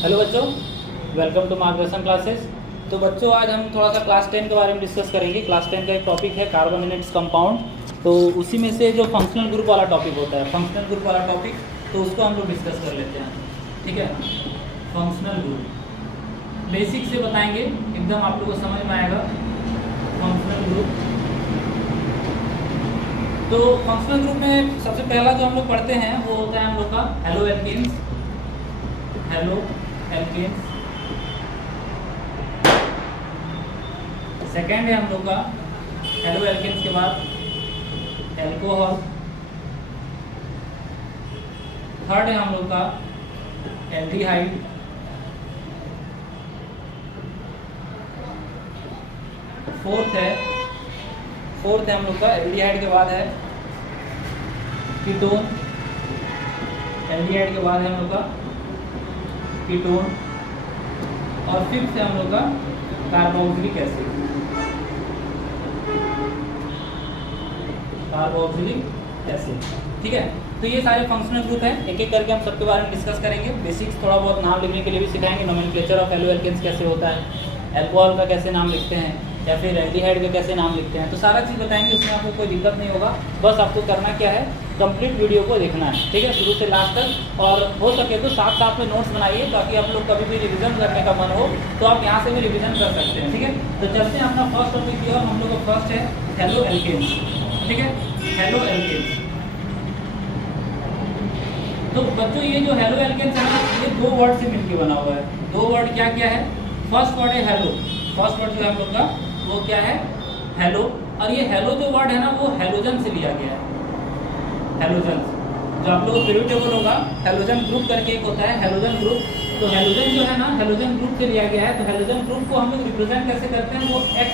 Hello बच्चों, welcome to मार्गदर्शन classes. तो बच्चों आज हम थोड़ा सा क्लास 10 के बारे में डिस्कस करेंगे। क्लास 10 का एक टॉपिक है कार्बोनेट्स कंपाउंड। तो उसी में से जो फंक्शनल ग्रुप वाला टॉपिक होता है, फंक्शनल ग्रुप वाला टॉपिक, तो उसको हम लोग डिस्कस कर लेते हैं। ठीक है, फंक्शनल ग्रुप बेसिक से बताएंगे, एकदम आप लोगों को समझ में आएगा फंक्शनल ग्रुप। तो फंक्शनल ग्रुप में सबसे पहला जो हम लोग पढ़ते हैं वो होता है हम लोग का haloalkanes. Haloalkanes second है हम लोग का हेलो एल्केन्स के बाद एल्कोहल। थर्ड है हम लोग का एल्डिहाइड। फोर्थ है हम लोग का एल्डिहाइड के बाद है कीटोन। एल्डिहाइड के बाद है हम लोग का कीटोन। और फिफ्थ है हम लोग का कार्बोक्सिलिक एसिड। कार्बोक्सिलिक एसिड, ठीक है। तो ये सारे फंक्शनल ग्रुप हैं, एक एक करके हम सबके बारे में डिस्कस करेंगे। बेसिक्स थोड़ा बहुत नाम लिखने के लिए भी सिखाएंगे, नोमेनक्लेचर ऑफ हेलो एल्केन्स कैसे होता है, एल्कोहल का कैसे नाम लिखते हैं, या फिर एल्डिहाइड का कैसे नाम लिखते हैं। तो सारा चीज़ बताएंगे, उसमें आपको कोई दिक्कत नहीं होगा। बस आपको करना क्या है, कंप्लीट वीडियो को देखना है, ठीक है, शुरू से लास्ट तक। और हो सके तो साथ साथ में नोट्स बनाइए, ताकि आप लोग कभी भी रिवीजन करने का मन हो तो आप यहाँ से भी रिवीजन कर सकते हैं, ठीक है। तो चलते हैं अपना फर्स्ट टॉपिक की ओर। हम लोग का फर्स्ट है हेलो एल्केन्स, ठीक है, हेलो एल्केन्स। तो बच्चों ये जो हेलो एल्केन्स है ना, ये दो वर्ड से मिलकर बना हुआ है। दो वर्ड क्या क्या है? फर्स्ट वर्ड है हेलो। फर्स्ट वर्ड जो है हम लोग का वो क्या है? हेलो। और ये हेलो जो वर्ड है ना, वो हेलोजन से लिया गया है। हेलोजन, जो आप लोगों को पीरियड टेबल होगा, हेलोजन ग्रुप करके एक होता है हेलोजन ग्रुप। तो हेलोजन जो है ना, हेलोजन ग्रुप से लिया गया है। तो हेलोजन ग्रुप को हम लोग रिप्रेजेंट कैसे करते हैं? वो X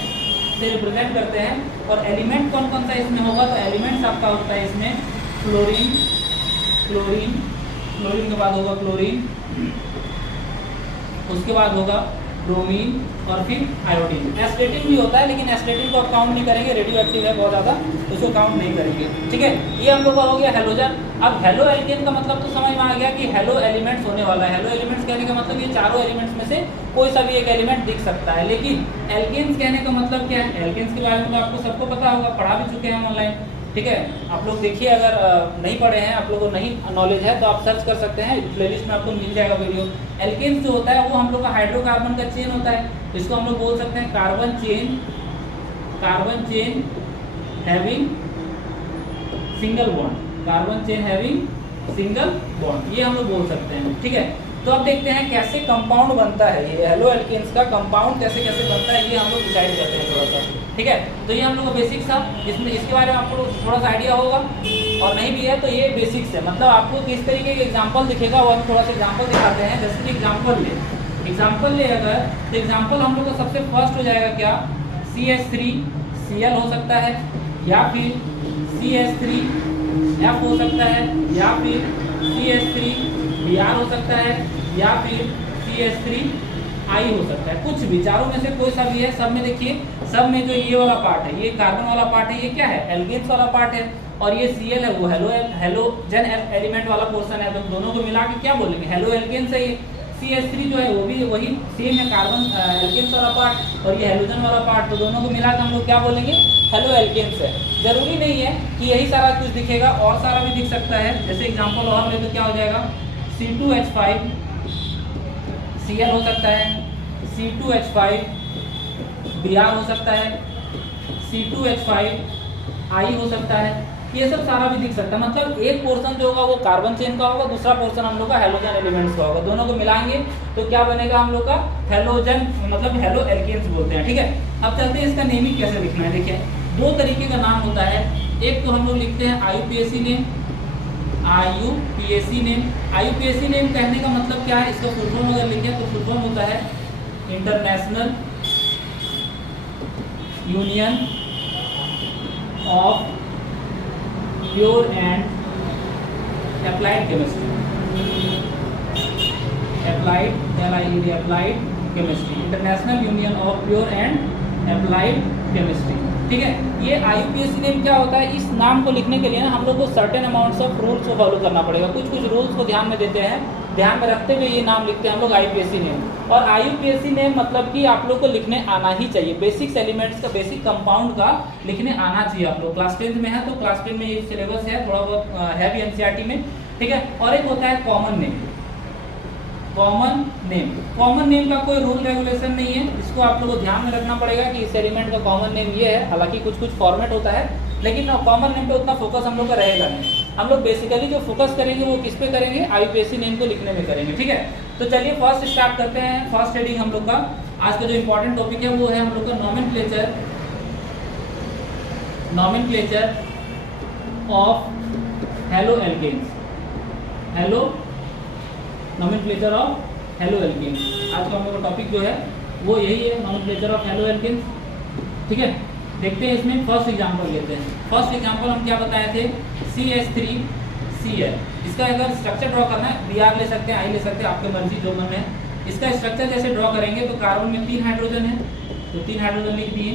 से रिप्रेजेंट करते हैं। और एलिमेंट कौन कौन सा इसमें होगा? तो एलिमेंट्स आपका होता है इसमें क्लोरीन, क्लोरीन, क्लोरीन के बाद होगा क्लोरीन, उसके बाद होगा ब्रोमीन, और फिर आयोडीन। एस्टेटिन भी होता है, लेकिन एस्टेटिन को आप काउंट नहीं करेंगे, रेडियो एक्टिव है बहुत ज़्यादा, तो उसको काउंट नहीं करेंगे, ठीक है। ये हम लोग का हो गया हेलोजन। अब हेलो एल्केन का मतलब तो समझ में आ गया कि हेलो एलिमेंट्स होने वाला है। हेलो एलिमेंट्स कहने का मतलब ये चारों एलिमेंट्स में से कोई सा भी एक एलिमेंट दिख सकता है। लेकिन एल्केन्स कहने का मतलब क्या है? एल्केन्स के बारे में तो आपको सबको पता होगा, पढ़ा भी चुके हैं ऑनलाइन, ठीक है। आप लोग देखिए, अगर नहीं पढ़े हैं, आप लोगों को नहीं नॉलेज है, तो आप सर्च कर सकते हैं, प्लेलिस्ट में आपको मिल जाएगा वीडियो। एल्केन्स जो होता है वो हम लोग का हाइड्रोकार्बन का चेन होता है। इसको हम लोग बोल सकते हैं carbon chain, carbon chain having single bond, carbon chain having single bond, ये हम लोग बोल सकते हैं, ठीक है। तो अब देखते हैं कैसे कंपाउंड बनता है। ये हेलो एल्केन्स का कंपाउंड कैसे कैसे बनता है, ये हम लोग डिसाइड करते हैं थोड़ा सा, ठीक है। तो ये हम लोग का बेसिक्स था, इसमें इसके बारे में आपको थोड़ा सा आइडिया होगा, और नहीं भी है तो ये बेसिक्स है। मतलब आपको किस तरीके के एग्जाम्पल दिखेगा, वो हम थोड़ा सा एग्जाम्पल दिखाते हैं। जैसे कि एग्जाम्पल ले अगर, तो एग्जाम्पल हम लोग का सबसे फर्स्ट हो जाएगा क्या? CH3Cl हो सकता है, या फिर CH3F हो सकता है, या फिर CH3Br हो सकता है, या फिर CH3I हो सकता है। कुछ भी, चारों में से कोई सा भी है। सब में देखिए, सब में जो ये वाला पार्ट है, ये कार्बन वाला पार्ट है, ये क्या है? एल्केन्स वाला पार्ट है। और ये Cl है, वो हेलोजन एलिमेंट वाला पोर्शन है। तो दोनों को मिला के क्या बोलेंगे? हेलो एल्केन्स है। ये CH3 जो है वो भी वही सेम है, कार्बन एल्केन्स वाला पार्ट, और ये हेलोजन वाला पार्ट। तो दोनों को मिला के हम लोग क्या बोलेंगे? हेलो एल्केन्स है। जरूरी नहीं है कि यही सारा कुछ दिखेगा, और सारा भी दिख सकता है। जैसे एग्जाम्पल और ले तो क्या हो जाएगा? C2H5Cl हो सकता है, C2H5Br हो सकता है, C2H5I हो सकता है। ये सब सारा भी दिख सकता है। मतलब एक पोर्शन जो होगा वो कार्बन चेन का होगा, दूसरा पोर्शन हम लोग का हेलोजन एलिमेंट्स का होगा। दोनों को मिलाएंगे तो क्या बनेगा हम लोग का? हेलोजन, मतलब हेलो एल्केन्स बोलते हैं, ठीक है। अब चलते हैं इसका नेमिंग कैसे लिखना है। देखिए, दो तरीके का नाम होता है। एक तो हम लोग लिखते हैं IUPAC name, IUPAC name. IUPAC name कहने का मतलब क्या है? इसका फुल फॉर्म अगर लिखें तो फुल फॉर्म होता है international union of pure and applied chemistry. Applied, applied chemistry, international union of pure and applied chemistry. ठीक है। ये IUPAC नेम क्या होता है, इस नाम को लिखने के लिए ना हम लोग को सर्टेन अमाउंट्स ऑफ रूल्स को फॉलो करना पड़ेगा, कुछ कुछ रूल्स को ध्यान में देते हैं, ध्यान में रखते हुए ये नाम लिखते हैं हम लोग IUPAC नेम। और IUPAC नेम मतलब कि आप लोग को लिखने आना ही चाहिए, बेसिक्स एलिमेंट्स का, बेसिक कंपाउंड का लिखने आना चाहिए। आप लोग क्लास 10 में है तो क्लास 10 में ये सिलेबस है, थोड़ा बहुत है भी NCERT में, ठीक है। और एक होता है common name. Common name, common name का कोई रूल रेगुलेशन नहीं है, इसको आप लोगों को ध्यान में रखना पड़ेगा कि इस एलिमेंट का कॉमन नेम ये है। हालांकि कुछ कुछ फॉर्मेट होता है, लेकिन कॉमन नेम पे उतना फोकस हम लोग का रहेगा नहीं। हम लोग बेसिकली जो फोकस करेंगे वो किस पे करेंगे, IUPAC नेम को लिखने में करेंगे, ठीक है। तो चलिए फर्स्ट स्टार्ट करते हैं, फर्स्ट हेडिंग हम लोग का आज का जो इंपॉर्टेंट टॉपिक है वो है हम लोग का nomenclature, nomenclature of haloalkanes, halo nomenclature of haloalkanes. आज का हम लोग का टॉपिक जो है वो यही है, नॉमेनक्लेचर ऑफ हेलो एल्केन्स, ठीक है। देखते हैं इसमें फर्स्ट एग्जांपल लेते हैं। फर्स्ट एग्जांपल हम क्या बताए थे, CH3Cl। इसका अगर स्ट्रक्चर ड्रॉ करना है, Br ले सकते हैं, I ले सकते हैं, आपके मर्जी जो मन है। इसका स्ट्रक्चर जैसे ड्रॉ करेंगे तो कार्बन में 3 हाइड्रोजन है, तो 3 हाइड्रोजन लिख दिए,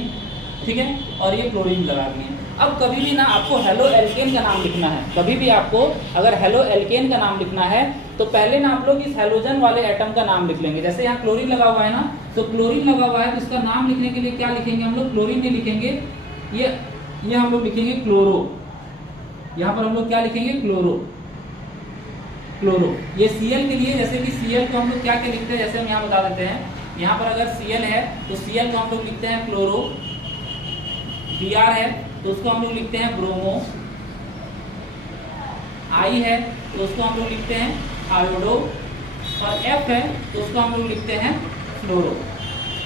ठीक है, और ये क्लोरीन लगा दिए। अब कभी भी ना आपको हेलो एल्केन का नाम लिखना है, कभी भी आपको अगर हेलो एल्केन का नाम लिखना है तो पहले ना आप लोग इस हेलोजन वाले एटम का नाम लिख लेंगे। जैसे यहाँ क्लोरीन लगा हुआ है ना, तो क्लोरीन लगा हुआ है तो इसका नाम लिखने के लिए क्या लिखेंगे हम लोग, क्लोरीन नहीं लिखेंगे, ये हम लोग लिखेंगे क्लोरो। यहाँ पर हम लोग क्या लिखेंगे, क्लोरो, क्लोरो। ये Cl के लिए, जैसे कि Cl को हम लोग क्या क्या लिखते हैं, जैसे हम यहाँ बता देते हैं। यहाँ पर अगर Cl है तो Cl को हम लोग लिखते हैं क्लोरो, Br है तो उसको हम लोग लिखते हैं ब्रोमो, I है तो उसको हम लोग लिखते हैं आयोडो, और F है तो उसको हम लोग लिखते हैं फ्लोरो,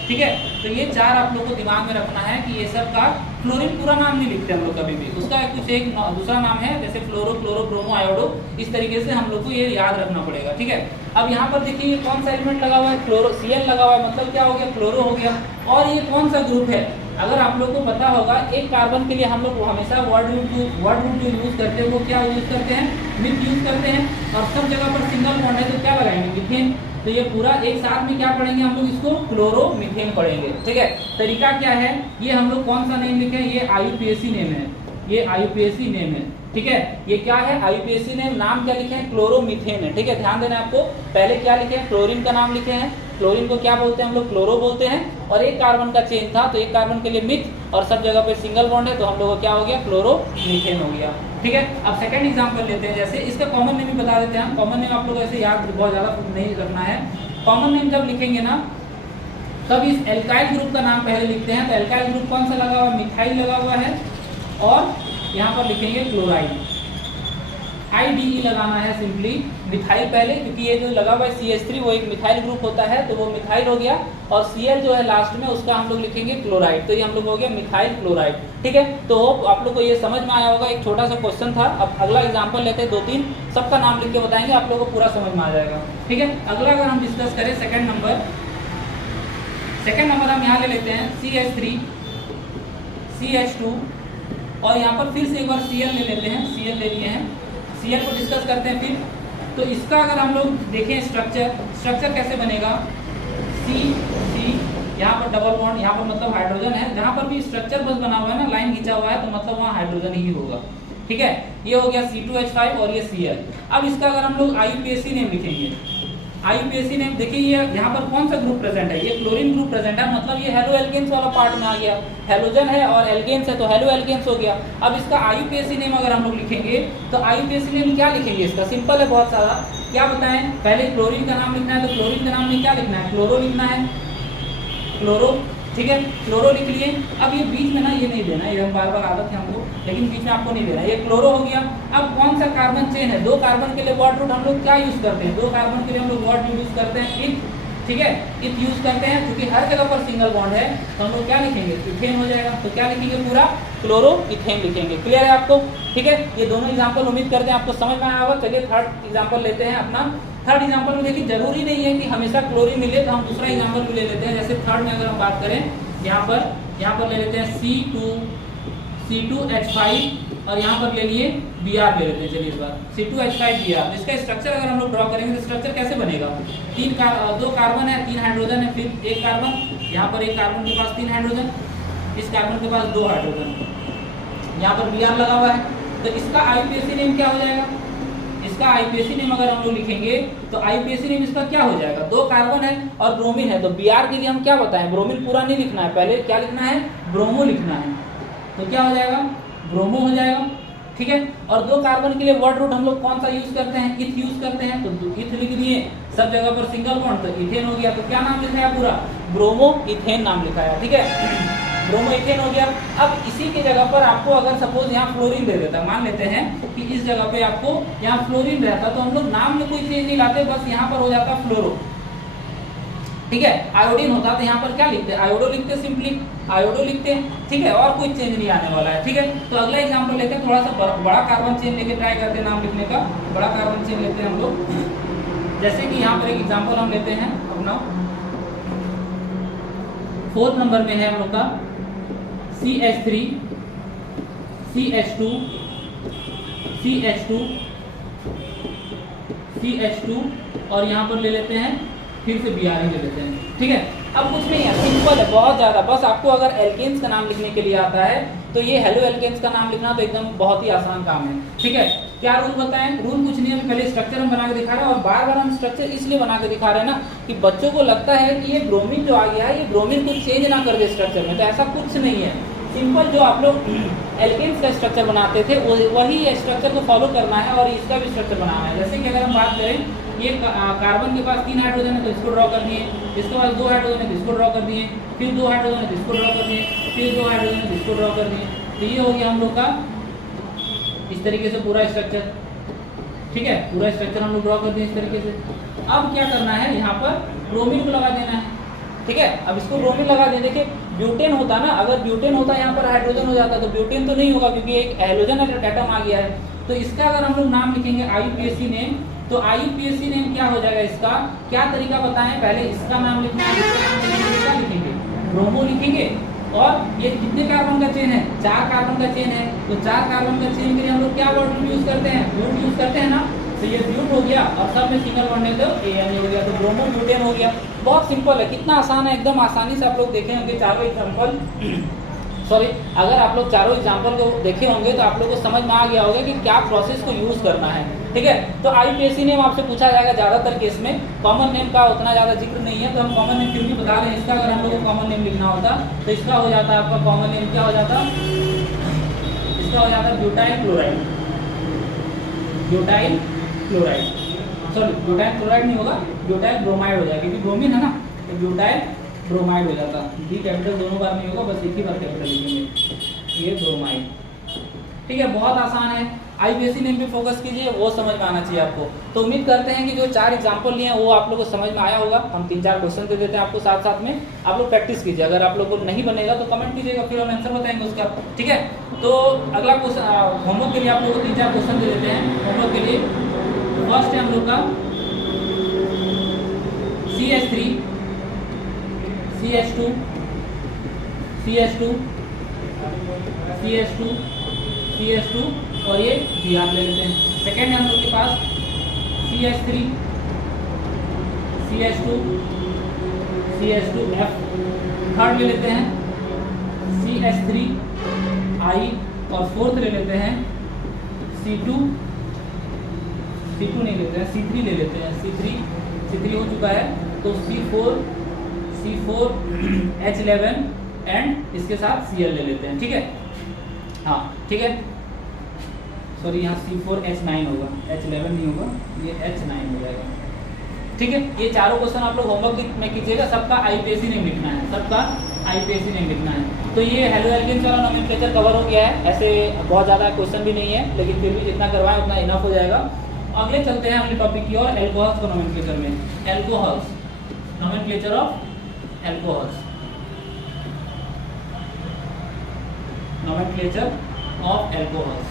ठीक है। तो ये 4 आप लोग को दिमाग में रखना है कि ये सब का, क्लोरीन पूरा नाम नहीं लिखते हम लोग कभी भी, उसका कुछ एक दूसरा नाम है, जैसे फ्लोरो, क्लोरो, ब्रोमो, आयोडो, इस तरीके से हम लोग को ये याद रखना पड़ेगा, ठीक है। अब यहाँ पर देखिए ये कौन सा एलिमेंट लगा हुआ है, क्लोरो, Cl लगा हुआ है, मतलब क्या हो गया, क्लोरो हो गया। और ये कौन सा ग्रुप है, अगर आप लोग को पता होगा, एक कार्बन के लिए हम लोग हमेशा वर्ड रूट जो यूज करते हैं वो क्या यूज करते हैं, मिथ यूज करते हैं, और सब जगह पर सिंगल बॉन्ड है तो क्या लगाएंगे, मीथेन। तो ये पूरा एक साथ में क्या पढ़ेंगे हम लोग, इसको क्लोरो मीथेन पढ़ेंगे, ठीक है। तरीका क्या है, ये हम लोग कौन सा नेम लिखे, ये IUPAC नेम है, ये IUPAC नेम है, ठीक है। ये क्या है, IUPAC नेम, नाम क्या लिखे हैं, क्लोरोमीथेन है, ठीक है। ध्यान देना आपको, पहले क्या लिखे हैं, क्लोरीन का नाम लिखे हैं, क्लोरीन को क्या बोलते हैं हम लोग, क्लोरो बोलते हैं, और एक कार्बन का चेन था तो एक कार्बन के लिए मिथ, और सब जगह पे सिंगल बॉन्ड है तो हम लोग को क्या हो गया, क्लोरोमीथेन हो गया, ठीक है। अब सेकंड एग्जांपल लेते हैं, जैसे इसका कॉमन नेम भी बता देते हैं हम। कॉमन नेम आप लोग ऐसे याद बहुत ज़्यादा नहीं रखना है, कॉमन नेम जब लिखेंगे ना तब इस एल्काइल ग्रुप का नाम पहले लिखते हैं। तो एल्काइल ग्रुप कौन सा लगा हुआ है, मिथाइल लगा हुआ है, और यहाँ पर लिखेंगे क्लोराइड, IDE लगाना है सिंपली, मिथाइल पहले, क्योंकि ये जो लगा हुआ है CH3 वो एक मिथाइल ग्रुप होता है तो वो मिथाइल हो गया, और Cl जो है लास्ट में उसका हम लोग लिखेंगे क्लोराइड, तो ये हम लोग हो गया मिथाइल क्लोराइड, ठीक है। तो आप लोग को ये समझ में आया होगा, एक छोटा सा क्वेश्चन था। अब अगला एग्जाम्पल लेते हैं, 2-3 सबका नाम लिख के बताएंगे, आप लोग को पूरा समझ में आ जाएगा, ठीक है। अगला अगर हम डिस्कस करें सेकेंड नंबर हम यहाँ ले लेते हैं CH3 CH2, और यहाँ पर फिर से एक बार Cl ले लेते हैं, Cl ले लिए हैं, Cl को डिस्कस करते हैं फिर। तो इसका अगर हम लोग देखें स्ट्रक्चर कैसे बनेगा, C यहाँ पर डबल बॉन्ड, यहाँ पर मतलब हाइड्रोजन है, जहाँ पर भी स्ट्रक्चर बस बना हुआ है ना, लाइन खींचा हुआ है तो मतलब वहाँ हाइड्रोजन ही होगा, ठीक है। ये हो गया C2H5 और ये Cl। अब इसका अगर हम लोग IUPAC नेम लिखेंगे, IUPAC नेम देखिए, ये यहाँ पर कौन सा ग्रुप प्रेजेंट है, ये क्लोरीन ग्रुप प्रेजेंट है, मतलब ये हेलो एल्केन्स वाला पार्ट में आ गया, हेलोजन है और एल्केन्स है तो हेलो एल्केन्स हो गया। अब इसका IUPAC नेम अगर हम लोग लिखेंगे तो IUPAC नेम क्या लिखेंगे, इसका सिंपल है बहुत सारा, क्या बताएं, पहले क्लोरीन का नाम लिखना है, तो क्लोरीन का नाम में क्या लिखना है, क्लोरो लिखना है, क्लोरो, ठीक है, क्लोरो लिख लिए। अब ये बीच में ना ये नहीं देना, ये हम बार बार आदत है हमको, लेकिन बीच में आपको नहीं देना, ये क्लोरो हो गया। अब कौन सा कार्बन चेन है, 2 कार्बन के लिए वर्ड रूट हम लोग क्या यूज करते हैं, 2 कार्बन के लिए हम लोग वर्ड यूज करते हैं इथ, ठीक है, इथ यूज करते हैं, क्योंकि हर जगह पर सिंगल बॉन्ड है तो हम लोग क्या लिखेंगे, इथेन हो जाएगा, तो क्या लिखेंगे, पूरा क्लोरो इथेन लिखेंगे। क्लियर है आपको, ठीक है। ये दोनों एग्जाम्पल उम्मीद करते हैं आपको समझ में आया होगा। चलिए थर्ड एग्जाम्पल लेते हैं अपना। थर्ड एग्जाम्पल में देखिए, जरूरी नहीं है कि हमेशा क्लोरीन मिले, तो हम दूसरा एग्जाम्पल भी ले लेते हैं। जैसे थर्ड में अगर हम बात करें, यहाँ पर ले लेते हैं C2H5 और यहाँ पर ले लिए Br ले लेते हैं। चलिए इस बार C2H5 Br, इसका स्ट्रक्चर अगर हम लोग ड्रॉ करेंगे तो स्ट्रक्चर कैसे बनेगा, 2 कार्बन है, 3 हाइड्रोजन है, फिर एक कार्बन, यहाँ पर एक कार्बन के पास 3 हाइड्रोजन, इस कार्बन के पास 2 हाइड्रोजन, यहाँ पर Br लगा हुआ है, तो इसका आईयूपीएसी नेम क्या हो जाएगा? इसका आईयूपीएसी नेम अगर हम लोग लिखेंगे तो आईयूपीएसी नेम इसका क्या हो जाएगा? 2 कार्बन है और ब्रोमीन है, तो Br के लिए हम क्या बताएं? ब्रोमीन पूरा नहीं लिखना है, पहले क्या लिखना है? ब्रोमो लिखना है, तो क्या हो जाएगा? ब्रोमो हो जाएगा, ठीक है। और 2 कार्बन के लिए वर्ड रूट हम लोग कौन सा यूज करते हैं? इथ यूज करते हैं, तो इथ लिख दिए, सब जगह पर सिंगल बॉन्ड, तो इथेन हो गया। तो क्या नाम लिखा है? पूरा ब्रोमो इथेन नाम लिखा है, ठीक है, ब्रोमो इथेन हो गया। अब इसी के जगह पर आपको अगर सपोज यहाँ फ्लोरीन दे देता, मान लेते हैं कि इस जगह पे आपको यहाँ फ्लोरीन रहता, तो हम लोग नाम में कोई चेंज नहीं लाते, बस यहाँ पर हो जाता फ्लोरो, ठीक है। आयोडीन होता तो यहाँ पर क्या लिखते? आयोडो लिखते, सिंपली आयोडो लिखते, ठीक है, और कोई चेंज नहीं आने वाला है, ठीक है। तो अगला एग्जांपल लेते हैं, थोड़ा सा बड़ा कार्बन चेन लेके ट्राई करते हैं नाम लिखने का। बड़ा कार्बन चेन लेते हैं हम लोग, जैसे कि यहाँ पर एक एग्जांपल हम लेते हैं अपना 4th नंबर में है हम लोग का CH3 CH2 CH2 CH2 और यहाँ पर ले लेते हैं फिर से Br ही ले लेते हैं, ठीक है। अब कुछ नहीं है, सिंपल है, बहुत ज़्यादा, बस आपको अगर एल्केन्स का नाम लिखने के लिए आता है तो ये हेलो एल्केन्स का नाम लिखना तो एकदम बहुत ही आसान काम है, ठीक है। क्या रूल बताएं? रूल कुछ नहीं है, पहले स्ट्रक्चर हम बना के दिखा रहे हैं, और बार बार हम स्ट्रक्चर इसलिए बना के दिखा रहे हैं ना कि बच्चों को लगता है कि ये ब्रोमीन जो आ गया है, ये ब्रोमीन कुछ चेंज ना कर दे स्ट्रक्चर में, तो ऐसा कुछ नहीं है। सिंपल जो आप लोग एल्केन्स का स्ट्रक्चर बनाते थे वही स्ट्रक्चर को फॉलो करना है, और इसका भी स्ट्रक्चर बनाना है। जैसे कि अगर हम बात करें, ये कार्बन के पास 3 हाइड्रोजन है तो इसको ड्रॉ कर दिए, इसके पास 2 हाइड्रोजन है तो इसको ड्रॉ कर दिए, फिर 2 हाइड्रोजन है तो इसको ड्रॉ कर दिए, फिर 2 हाइड्रोजन है तो इसको ड्रॉ कर दिए, तो ये हो गया हम लोग का इस तरीके से पूरा स्ट्रक्चर, ठीक है। पूरा स्ट्रक्चर हम लोग ड्रॉ कर दिए इस तरीके से। अब क्या करना है? यहाँ पर ब्रोमीन को लगा देना है, ठीक है। अब इसको ब्रोमीन लगा दें, देखिए ब्यूटेन होता ना, अगर ब्यूटेन होता यहाँ पर हाइड्रोजन हो जाता, तो ब्यूटेन तो नहीं होगा क्योंकि एक हेलोजन एटम आ गया है। तो इसका अगर हम लोग नाम लिखेंगे आईयूपीएसी नेम, तो आईयूपीएसी नेम क्या हो जाएगा? इसका क्या तरीका बताएं? पहले इसका नाम लिखना है, इसका नाम लिखेंगे, क्या लिखेंगे? ब्रोमो लिखेंगे। और ये कितने कार्बन का चेन है? 4 कार्बन का चेन है, तो 4 कार्बन का चेन के लिए हम लोग क्या वर्ड यूज करते हैं? ब्यूट यूज करते हैं ना, तो ये ब्यूट हो गया, और सब में सिंगल बॉन्ड है तो AN हो गया, तो ब्रोमो ब्यूटेन हो गया। बहुत सिंपल है, कितना आसान है, एकदम आसानी से आप लोग देखे होंगे चारों एग्जाम्पल सॉरी अगर आप लोग चारों एग्जाम्पल को देखे होंगे तो आप लोग को समझ में आ गया होगा कि क्या प्रोसेस को यूज करना है, ठीक है। तो आईयूपीएसी नेम आपसे पूछा जाएगा ज़्यादातर केस में, कॉमन नेम का उतना ज़्यादा जिक्र नहीं है, तो हम कॉमन नेम फिर भी बता रहे हैं। इसका अगर हम लोग को कॉमन नेम लिखना होता तो इसका हो जाता आपका कॉमन नेम क्या हो जाता? इसका हो जाता butyl chloride, butyl chloride, sorry butyl chloride नहीं होगा, ब्यूटाइल ब्रोमाइड हो जाएगा, क्योंकि ब्रोमीन है ना, तो ब्यूटाइल ब्रोमाइड हो जाता। बी कैपिटल दोनों बार नहीं होगा, बस एक ही बार कैपिटल लिखेंगे, ये ब्रोमाइड, ठीक है। बहुत आसान है, आईयूपीएसी नेम पे फोकस कीजिए, वो समझ में आना चाहिए आपको। तो उम्मीद करते हैं कि जो 4 एग्जाम्पल लिए हैं वो आप लोग को समझ में आया होगा। हम 3-4 क्वेश्चन दे देते हैं आपको, साथ साथ में आप लोग प्रैक्टिस कीजिए। अगर आप लोग को नहीं बनेगा तो कमेंट कीजिएगा, फिर हम आंसर बताएंगे उसका, ठीक है। तो अगला क्वेश्चन होमवर्क के लिए आप लोग को 3-4 क्वेश्चन दे देते हैं होमवर्क के लिए। फर्स्ट है हम लोग का CH3 CH2 CH2 CH2 CH2 और ये Br ले लेते हैं। सेकेंड है हम लोग के पास CH3 CH2 CH2F। थर्ड ले लेते हैं CH3I और फोर्थ ले लेते हैं C2 नहीं लेते हैं, C3 ले लेते हैं। C3 हो चुका है, तो C4H11 एंड इसके साथ Cl ले लेते हैं, ठीक है। हाँ ठीक है, सॉरी यहाँ C4H9 होगा, H11 नहीं होगा, ये H9 हो जाएगा, ठीक है। ये चारों क्वेश्चन आप लोग होमवर्क में कीजिएगा, सबका आईयूपीएसी नेम लिखना है, सबका आईयूपीएसी नेम लिखना है। तो ये हेलो एल्केन्स वाला नोमेनक्लेचर कवर हो गया है। ऐसे बहुत ज़्यादा क्वेश्चन भी नहीं है, लेकिन फिर भी जितना करवाएं उतना इनफ हो जाएगा। अगले चलते हैं अगले टॉपिक की ओर, एल्कोहल्स का नोमेनक्लेचर में। Alcohols, nomenclature of alcohols, nomenclature of alcohols.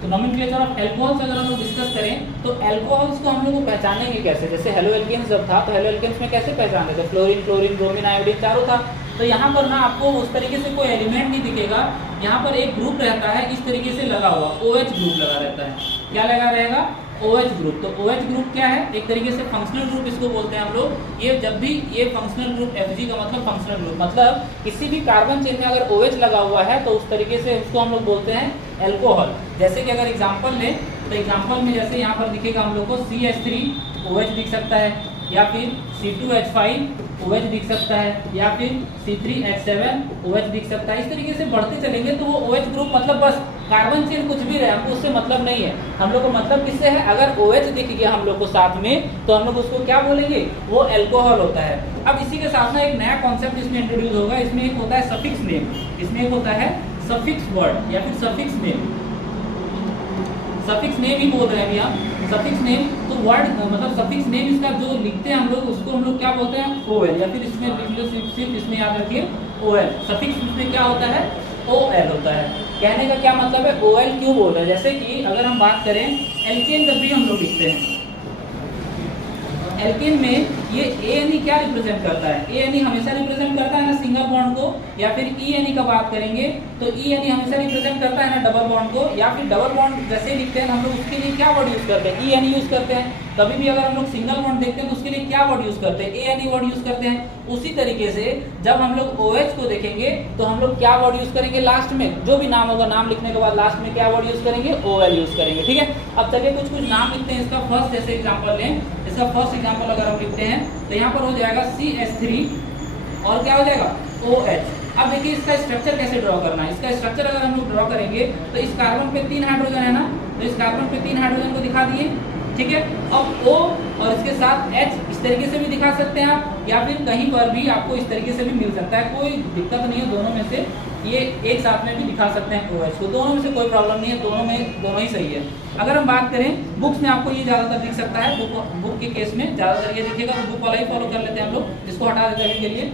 तो नोमेनक्लेचर ऑफ एल्कोहल्स अगर हम लोग डिस्कस करें तो एल्कोहल्स को हम लोग को पहचानेंगे कैसे? जैसे हेलो एल्केन्स जब था तो हेलो एल्केन्स में कैसे पहचानते थे? फ्लोरीन, क्लोरीन, ब्रोमीन, आयोडीन चारों था। तो यहाँ पर ना आपको उस तरीके से कोई एलिमेंट नहीं दिखेगा, यहाँ पर एक ग्रुप रहता है इस तरीके से लगा हुआ, OH ग्रुप लगा रहता है। क्या लगा रहेगा? OH group. तो OH ग्रुप क्या है, एक तरीके से फंक्शनल ग्रुप इसको बोलते हैं हम लोग। ये जब भी ये फंक्शनल ग्रुप Fg का मतलब फंक्शनल ग्रुप, मतलब किसी भी कार्बन चेन में अगर OH लगा हुआ है तो उस तरीके से उसको हम लोग बोलते हैं एल्कोहल। जैसे कि अगर एग्जांपल लें तो एग्जांपल में जैसे यहाँ पर दिखेगा हम लोग को CH3OH दिख सकता है, या फिर C2H5OH दिख सकता है, या फिर C3H7OH दिख सकता है। इस तरीके से बढ़ते चलेंगे तो वो OH ग्रुप मतलब बस कार्बन चेन कुछ भी रहे हमको उससे मतलब नहीं है। हम लोग को मतलब किससे है, अगर OH दिख गया हम लोग को साथ में तो हम लोग उसको क्या बोलेंगे, वो एल्कोहल होता है। अब इसी के साथ ना एक नया कॉन्सेप्ट इसमें इंट्रोड्यूस होगा। इसमें एक होता है सफिक्स नेम, इसमें एक होता है सफिक्स वर्ड या फिर सफिक्स नेम। सफिक्स नेम ही बोल रहे हैं अभी हम, सफिक्स नेम। तो वर्ड मतलब सफिक्स नेम इसका जो लिखते हैं हम लोग उसको हम लोग क्या बोलते हैं, OL, या फिर इसमें लिख लो सिर्फ इसमें याद रखिए OL। सफिक्स इसमें क्या होता है, OL होता है। कहने का क्या मतलब है, OL क्यों बोल रहे हैं। जैसे कि अगर हम बात करें एल्केन, जब भी हम लोग लिखते हैं एल्केन में ये ANE क्या रिप्रेजेंट करता है, ANE हमेशा रिप्रेजेंट करता है ना सिंगल बॉन्ड को, या फिर ENE का बात करेंगे तो ENE हमेशा रिप्रेजेंट करता है ना डबल बॉन्ड को, या फिर डबल बॉन्ड जैसे लिखते हैं हम लोग उसके लिए क्या वर्ड यूज करते हैं, ENE यूज करते हैं। कभी भी अगर हम लोग सिंगल बॉन्ड देखते हैं तो उसके लिए क्या वर्ड यूज करते हैं, ANE वर्ड यूज करते हैं। उसी तरीके से जब हम लोग OH को देखेंगे तो हम लोग क्या वर्ड यूज करेंगे, लास्ट में जो भी नाम होगा, नाम लिखने के बाद लास्ट में क्या वर्ड यूज करेंगे, OL यूज करेंगे। ठीक है, अब चलिए कुछ कुछ नाम लिखते हैं। इसका फर्स्ट जैसे एग्जांपल लें, इसका फर्स्ट एग्जांपल अगर हम लिखते हैं तो यहाँ पर हो जाएगा CH3 और क्या हो जाएगा OH। अब देखिए इसका स्ट्रक्चर कैसे ड्रॉ करना है। इसका स्ट्रक्चर अगर हम लोग ड्रॉ करेंगे तो इस कार्बन पे 3 हाइड्रोजन है ना, तो इस कार्बन पे 3 हाइड्रोजन को दिखा दिए। ठीक है, अब O और इसके साथ H इस तरीके से भी दिखा सकते हैं आप, या फिर कहीं पर भी आपको इस तरीके से भी मिल सकता है, कोई दिक्कत नहीं है। दोनों में से ये एक साथ में भी दिखा सकते हैं OH को, दोनों में से कोई प्रॉब्लम नहीं है, दोनों ही सही है। अगर हम बात करें बुक्स में आपको ये ज़्यादातर दिख सकता है, बुक के केस में ज़्यादातर ये दिखेगा, तो बुक वाला ही फॉलो कर लेते हैं हम लोग, जिसको हटा देते हैं अभी के लिए,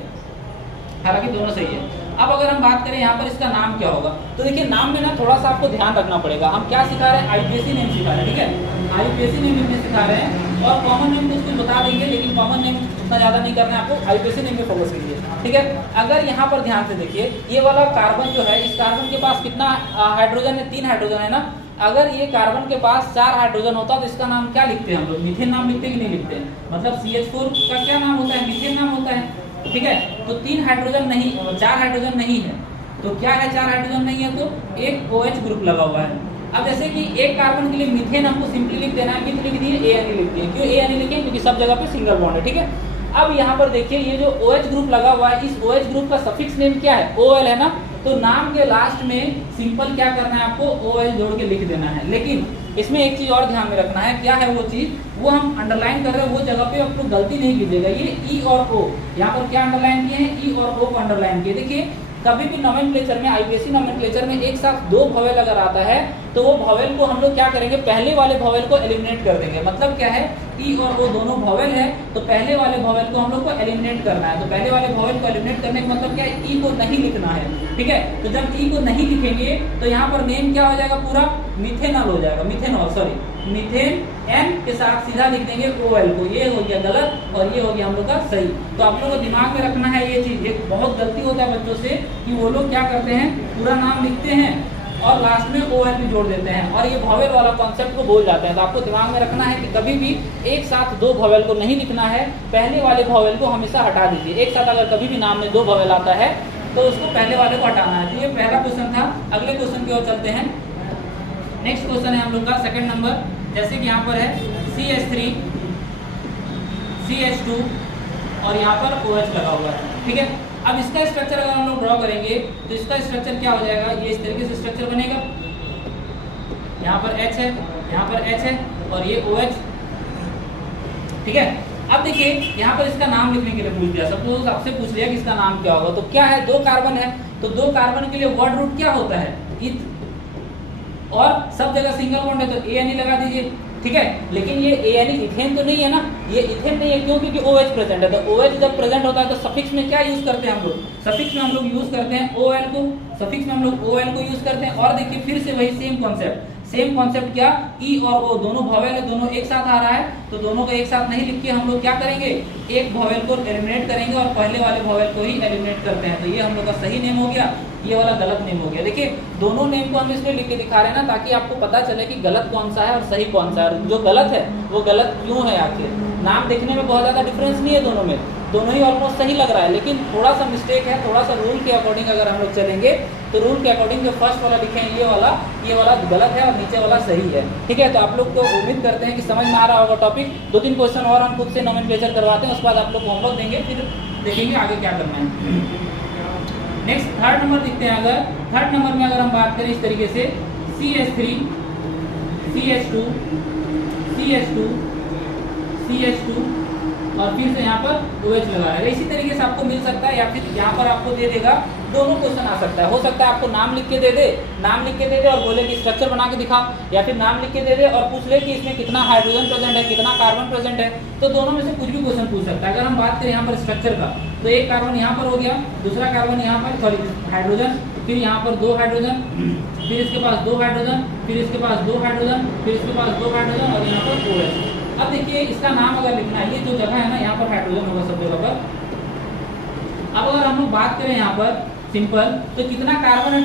हालांकि दोनों सही है। अब अगर हम बात करें यहाँ पर इसका नाम क्या होगा, तो देखिए नाम में ना थोड़ा सा आपको ध्यान रखना पड़ेगा। हम क्या सिखा रहे हैं, IUPAC नेम सिखा रहे हैं। ठीक है, IUPAC नेम में सिखा रहे हैं, और कॉमन नेम तो उसको बता देंगे, लेकिन कॉमन नेम उतना ज़्यादा नहीं करना है आपको, IUPAC नेम पे फोकस कीजिए। ठीक है, अगर यहाँ पर ध्यान से देखिए ये वाला कार्बन जो है, इस कार्बन के पास कितना हाइड्रोजन है, 3 हाइड्रोजन है ना। अगर ये कार्बन के पास 4 हाइड्रोजन होता तो इसका नाम क्या लिखते हैं हम लोग, मीथेन नाम लिखते हैं कि नहीं लिखते हैं। मतलब CH4 का क्या नाम होता है, मीथेन नाम होता है। ठीक है, तो 3 हाइड्रोजन नहीं, 4 हाइड्रोजन नहीं है, तो क्या है, 4 हाइड्रोजन नहीं है तो एक OH ग्रुप लगा हुआ है। अब जैसे कि एक कार्बन के लिए मीथेन हमको सिंपली लिख देना है, कितनी लिख दिए, ANE लिख दिए। क्यों ANE लिखे, क्योंकि सब जगह पे सिंगल बॉन्ड है। ठीक है, अब यहाँ पर देखिए ये जो OH ग्रुप लगा हुआ है, इस OH ग्रुप का सफिक्स नेम क्या है, OL है ना। तो नाम के लास्ट में सिंपल क्या करना है आपको, OL जोड़ के लिख देना है। लेकिन इसमें एक चीज और ध्यान में रखना है, क्या है वो चीज, वो हम अंडरलाइन कर रहे हैं, वो जगह पे आपको गलती नहीं कीजिएगा। ये E और O यहाँ पर क्या अंडरलाइन किए हैं, E और O को अंडरलाइन किए। देखिए कभी भी नोमेनक्लेचर में, IUPAC नोमेनक्लेचर में एक साथ 2 वॉवेल अगर आता है तो वो वॉवेल को हम लोग क्या करेंगे, पहले वाले वॉवेल को एलिमिनेट कर देंगे। मतलब क्या है, E और O दोनों वॉवेल है तो पहले वाले वॉवेल को हम लोग को एलिमिनेट करना है। तो पहले वाले वॉवेल को एलिमिनेट करने का मतलब क्या है, E को नहीं लिखना है। ठीक है, तो जब E को नहीं लिखेंगे तो यहाँ पर नेम क्या हो जाएगा, पूरा मिथेनॉल हो जाएगा, मिथेनॉल सॉरी मीथेन N के साथ सीधा लिख देंगे OL को। ये हो गया गलत और ये हो गया हम लोग का सही। तो आप लोगों को दिमाग में रखना है ये चीज। एक बहुत गलती होता है बच्चों से कि वो लोग क्या करते हैं, पूरा नाम लिखते हैं और लास्ट में OL भी जोड़ देते हैं और ये वॉवेल वाला कॉन्सेप्ट को भूल जाते हैं। तो आपको दिमाग में रखना है कि कभी भी एक साथ 2 वॉवेल को नहीं लिखना है, पहले वाले वॉवेल को हमेशा हटा दीजिए। एक साथ अगर कभी भी नाम में 2 वॉवेल आता है तो उसको पहले वाले को हटाना है। तो ये पहला क्वेश्चन था। अगले क्वेश्चन की ओर चलते हैं। नेक्स्ट क्वेश्चन है हम लोग का सेकंड नंबर। जैसे कि यहाँ पर है CH3 CH2 और यहाँ पर OH लगा हुआ है। ठीक है, अब इसका स्ट्रक्चर अगर हम लोग ड्रॉ करेंगे तो इसका स्ट्रक्चर क्या हो जाएगा, ये इस तरीके से स्ट्रक्चर बनेगा। यहाँ पर H है, यहाँ पर H है और ये OH। ठीक है, अब देखिए यहाँ पर इसका नाम लिखने के लिए पूछ दिया, सपोज आपसे पूछ लिया कि इसका नाम क्या होगा। तो क्या है, 2 कार्बन है तो 2 कार्बन के लिए वर्ड रूट क्या होता है, इथ, और सब जगह सिंगल बॉन्ड है तो ANE लगा दीजिए। ठीक है, लेकिन ये ANE इथेन तो नहीं है ना, ये इथेन नहीं है। क्यों, क्योंकि OH प्रेजेंट है। तो OH जब प्रेजेंट होता है तो सफिक्स में क्या यूज करते हैं हम लोग, सफिक्स में हम लोग यूज करते हैं OL को, सफिक्स में हम लोग OL को यूज करते हैं। और देखिए फिर से वही सेम कॉन्सेप्ट, सेम कॉन्सेप्ट क्या, ई और ओ दोनों वॉवेल है, दोनों एक साथ आ रहा है, तो दोनों को एक साथ नहीं लिख के हम लोग क्या करेंगे, एक वॉवेल को एलिमिनेट करेंगे और पहले वाले वॉवेल को ही एलिमिनेट करते हैं। तो ये हम लोग का सही नेम हो गया, ये वाला गलत नेम हो गया। देखिए दोनों नेम को हम इसलिए लिख के दिखा रहे हैं ना, ताकि आपको पता चले कि गलत कौन सा है और सही कौन सा है। जो गलत है वो गलत क्यों है आखिर। नाम देखने में बहुत ज़्यादा डिफरेंस नहीं है दोनों में, दोनों ही ऑलमोस्ट सही लग रहा है, लेकिन थोड़ा सा मिस्टेक है, थोड़ा सा रूल के अकॉर्डिंग अगर हम लोग चलेंगे तो रूल के अकॉर्डिंग जो फर्स्ट वाला लिखे हैं ये वाला गलत है और नीचे वाला सही है। ठीक है, तो आप लोग को उम्मीद करते हैं कि समझ में आ रहा होगा टॉपिक। 2-3 क्वेश्चन और हम खुद से नोमेनक्लेचर करवाते हैं, उसके बाद आप लोग को होमवर्क देंगे, फिर देखेंगे आगे क्या करना है। नेक्स्ट थर्ड नंबर देखते हैं। अगर थर्ड नंबर में अगर हम बात करें इस तरीके से CH3 CH2 CH2 CH2 और फिर से यहाँ पर OH लगा है। इसी तरीके से आपको मिल सकता है, या फिर यहाँ पर आपको दे देगा, दोनों क्वेश्चन आ सकता है। हो सकता है आपको नाम लिख के दे दे, नाम लिख के दे दे और बोले कि स्ट्रक्चर बना के दिखा, या फिर नाम लिख के दे दे और पूछ ले कि इसमें कितना हाइड्रोजन प्रेजेंट है, कितना कार्बन प्रेजेंट है। तो दोनों में से कुछ भी क्वेश्चन पूछ सकता है। अगर हम बात करें यहाँ पर स्ट्रक्चर का, तो एक कार्बन यहाँ पर हो गया, दूसरा कार्बन यहाँ पर, सॉरी हाइड्रोजन, फिर यहाँ पर 2 हाइड्रोजन, फिर इसके पास 2 हाइड्रोजन, फिर इसके पास 2 हाइड्रोजन, फिर इसके पास 2 हाइड्रोजन और यहाँ पर OH। अब देखिए इसका नाम अगर लिखना है, ये जो जगह है ना यहाँ पर हाइड्रोजन होगा सब जगह पर। अब अगर हम लोग बात करें यहाँ पर सिंपल, तो कितना कार्बन है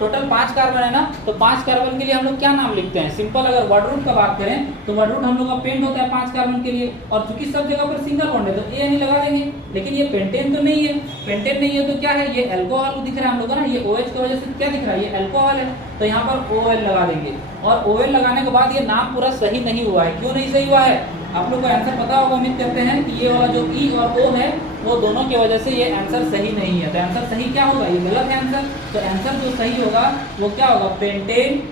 टोटल 5 कार्बन है ना, तो 5 कार्बन के लिए हम लोग क्या नाम लिखते हैं। सिंपल अगर वर्ड रूट का बात करें तो वर्ड रूट हम लोग का पेंट होता है 5 कार्बन के लिए, और चूंकि सब जगह पर सिंगल बॉन्ड है तो ए लगा देंगे। लेकिन ये पेंटेन तो नहीं है, पेंटेन नहीं है तो क्या है, ये अल्कोहल दिख रहा है हम लोग का ना, ये OH की वजह से क्या दिख रहा है, ये अल्कोहल है, तो यहाँ पर OL लगा देंगे। और OL लगाने के बाद ये नाम पूरा सही नहीं हुआ है। क्यों नहीं सही हुआ है, आप लोग को आंसर पता होगा, उम्मीद करते हैं कि ये वाला जो E और O है वो दोनों की वजह से ये आंसर सही नहीं है। तो आंसर सही क्या होगा, ये गलत है आंसर। तो आंसर जो सही होगा वो क्या होगा, पेंटेन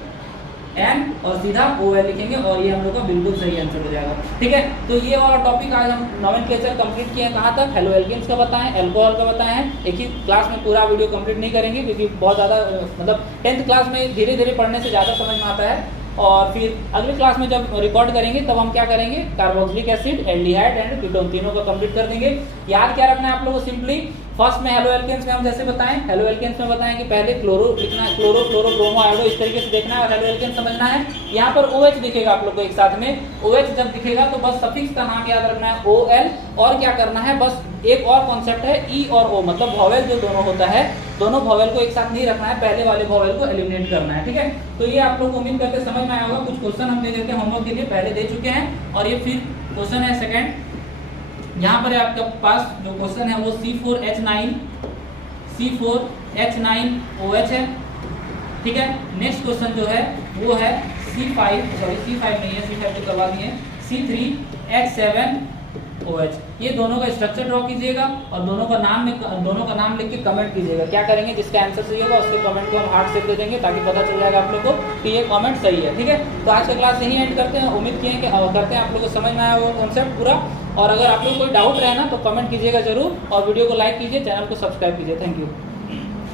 N और सीधा OL लिखेंगे और ये हम लोग का बिल्कुल सही आंसर हो जाएगा। ठीक है, तो ये वाला टॉपिक आज हम नोमेनक्लेचर कंप्लीट किए हैं। कहाँ तक, हेलो एल्केन्स का बताएं, अल्कोहल का बताएं हैं। एक ही क्लास में पूरा वीडियो कंप्लीट नहीं करेंगे क्योंकि बहुत ज़्यादा मतलब 10th क्लास में धीरे धीरे पढ़ने से ज़्यादा समझ में आता है। और फिर अगली क्लास में जब रिकॉर्ड करेंगे तब हम क्या करेंगे, carboxylic acid, aldehyde and ketone तीनों को कंप्लीट कर देंगे। याद क्या रखना है आप लोगों को, सिंपली फर्स्ट में हेलो एल्केन्स में हम जैसे बताएं, हेलो एल्केन्स में बताएं कि पहले क्लोरो लिखना है, क्लोरो फ्लोरो ब्रोमो आयोडो, इस तरीके से देखना है और हेलो एल्केन समझना है। यहाँ पर OH दिखेगा आप लोग को एक साथ में, OH जब दिखेगा तो बस सफिक्स का नाम याद रखना है OL, और क्या करना है, बस एक और कॉन्सेप्ट है E और O, मतलब वॉवेल जो दोनों होता है, दोनों वॉवेल को एक साथ नहीं रखना है, पहले वाले वॉवेल को एलिमिनेट करना है। ठीक है, तो ये आप लोग को उम्मीद करते समझ में आया होगा। कुछ क्वेश्चन हम दे देते हैं होमवर्क के लिए, पहले दे चुके हैं, और ये फिर क्वेश्चन है सेकंड। यहाँ पर आपके पास जो क्वेश्चन है वो C4H9OH है। ठीक है, नेक्स्ट क्वेश्चन जो है वो है C5 नहीं है, C5 तो करवा दिए, C3H7OH। ये दोनों का स्ट्रक्चर ड्रॉ कीजिएगा और दोनों का नाम लिख के कमेंट कीजिएगा। क्या करेंगे, जिसका आंसर सही होगा उसके कमेंट को हम हार्ट से दे देंगे ताकि पता चल जाएगा आप लोग को कि ये कमेंट सही है। ठीक है, तो आज का क्लास यहीं एंड करते हैं। उम्मीद किए कि करते हैं आप लोग को समझ में आया वो कॉन्सेप्ट पूरा। और अगर आप लोग कोई डाउट रहे ना तो कमेंट कीजिएगा जरूर, और वीडियो को लाइक कीजिए, चैनल को सब्सक्राइब कीजिए। Thank you.